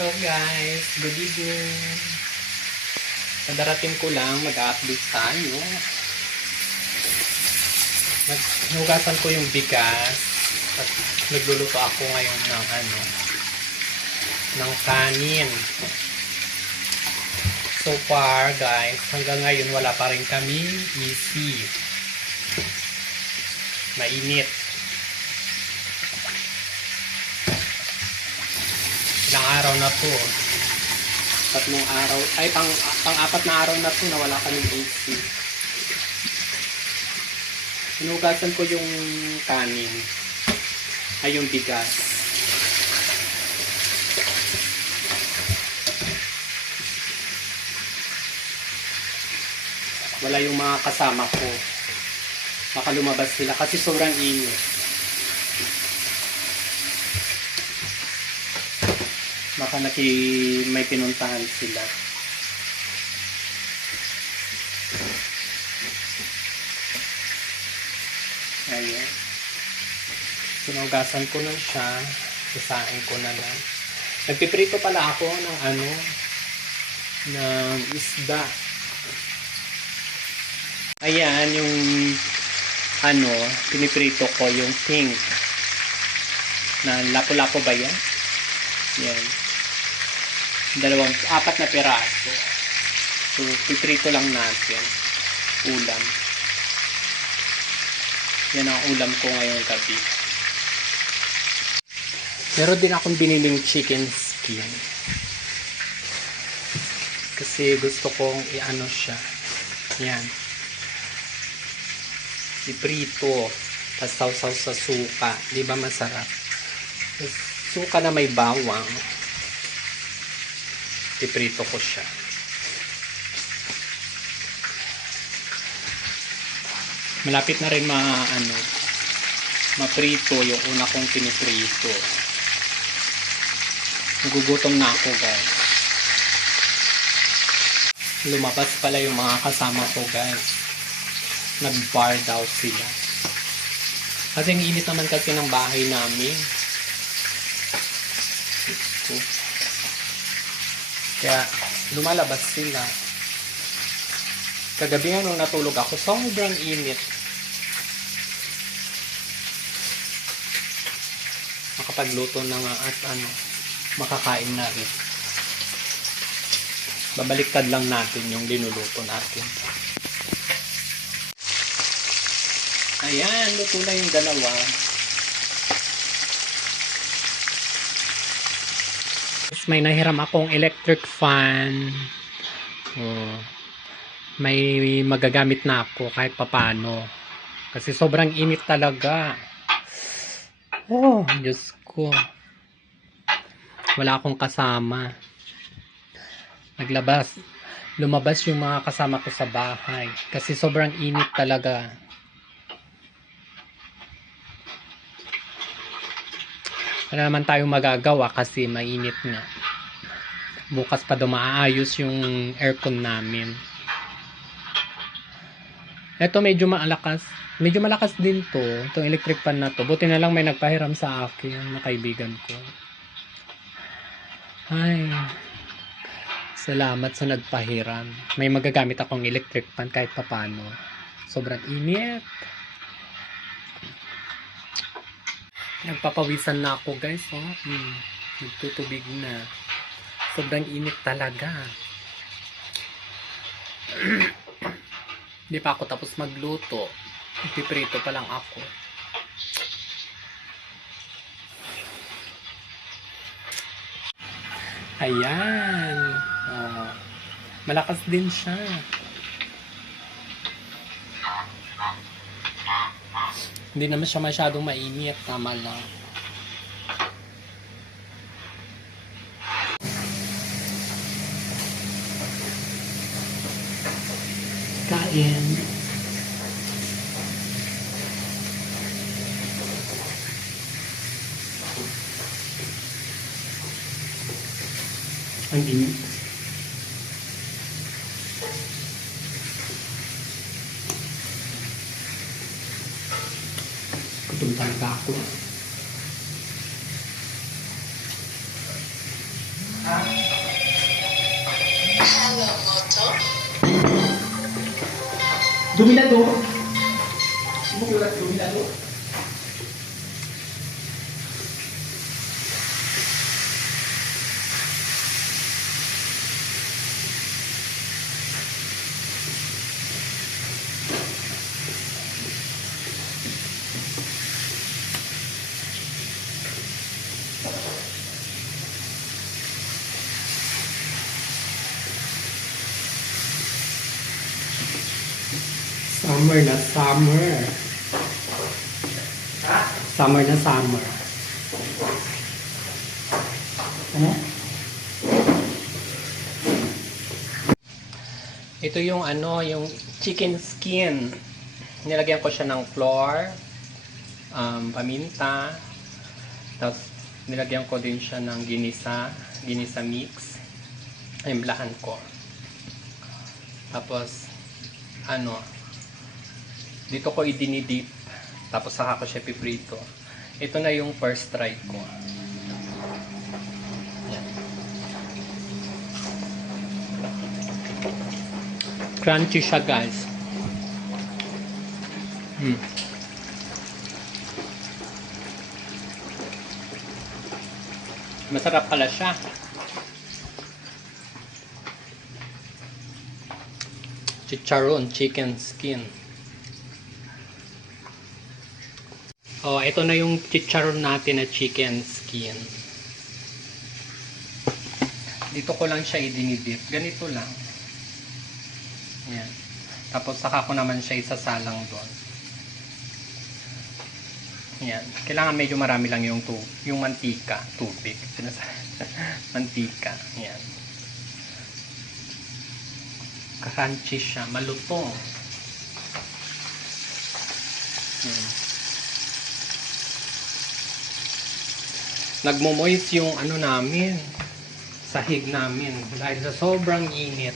So guys, good evening. Kadarating ko lang, mag-update tayo. Hinugasan ko yung bigas at nagluluto ako ngayon ng kanin. So far guys, hanggang ngayon wala pa rin kami easy. Mainit. Ilang araw na to, tatlong araw, ay pang-apat na araw na to na wala kaming AC. Hinugasan ko yung kanin, ay yung bigas. Wala yung mga kasama ko, baka lumabas sila kasi sobrang init. Baka may pinuntahan sila. Ayan. Sinugasan ko na siya. Sasain ko na lang. Nagpiprito pala ako ng isda. Ayan, yung piniprito ko yung pink. Na lapo-lapo ba yan? Yan. Apat na piraso. So, piprito lang natin. Ulam. Yan ang ulam ko ngayong gabi. Meron din akong biniling chicken skin. Kasi gusto kong siya. Yan. Iprito. Tapos sausaw sa suka. Di ba masarap? Suka na may bawang. Iprito ko siya. Malapit na rin maprito yung una kong piniprito. Nagugutom na ako guys. Lumabas pala yung mga kasama ko guys. Nag-bar daw sila. Kasi ang init naman kasi ng bahay namin. Kaya lumalabas sila. Kagabi nga nung natulog ako, sobrang init. Makapagluto na nga at makakain na rin. Babaliktad lang natin yung linuluto natin. Ayan, luto na yung dalawa. May nahiram akong electric fan. May magagamit na ako kahit papano. Kasi sobrang init talaga. Diyos ko. Wala akong kasama. Lumabas yung mga kasama ko sa bahay. Kasi sobrang init talaga. Wala naman tayong magagawa kasi mainit nga. Bukas pa daw maaayos yung aircon namin. Ito medyo malakas. Medyo malakas din to. Itong electric fan na to. Buti na lang may nagpahiram sa akin na kaibigan ko. Ay. Salamat sa nagpahiram. May magagamit akong electric fan kahit papano. Sobrang init. Nagpapawisan na ako guys. Nagtutubig na. Sobrang init talaga. Hindi pa ako tapos magluto. Piprito pa lang ako. Ayan. Malakas din siya. Hindi naman siya masyadong mainit. Tama lang. chicken. Ang init. Gutom talaga ako. Dumi-lado. Buklat dumi-lado. Summer na summer. Summer na summer. Ano? Ito yung ano, yung chicken skin. Nilagyan ko siya ng flour, paminta, tapos nilagyan ko din siya ng ginisa mix. Implahan ko. Tapos, ano, dito ko idinidip, tapos saka ko siya piprito. Ito na yung first try ko. Yan. Crunchy siya, guys. Masarap pala siya. Chicharon, chicken skin. Oh, ito na yung chicharon natin na chicken skin. Dito ko lang siya idinidip. Ganito lang. Yan. Tapos saka ko naman siya isasalang doon. Yan. Kailangan medyo marami lang yung mantika, tubig. Mantika. Yan. Crunchy siya, malutong. Nagmo-moist yung ano namin, sahig namin dahil sa sobrang init.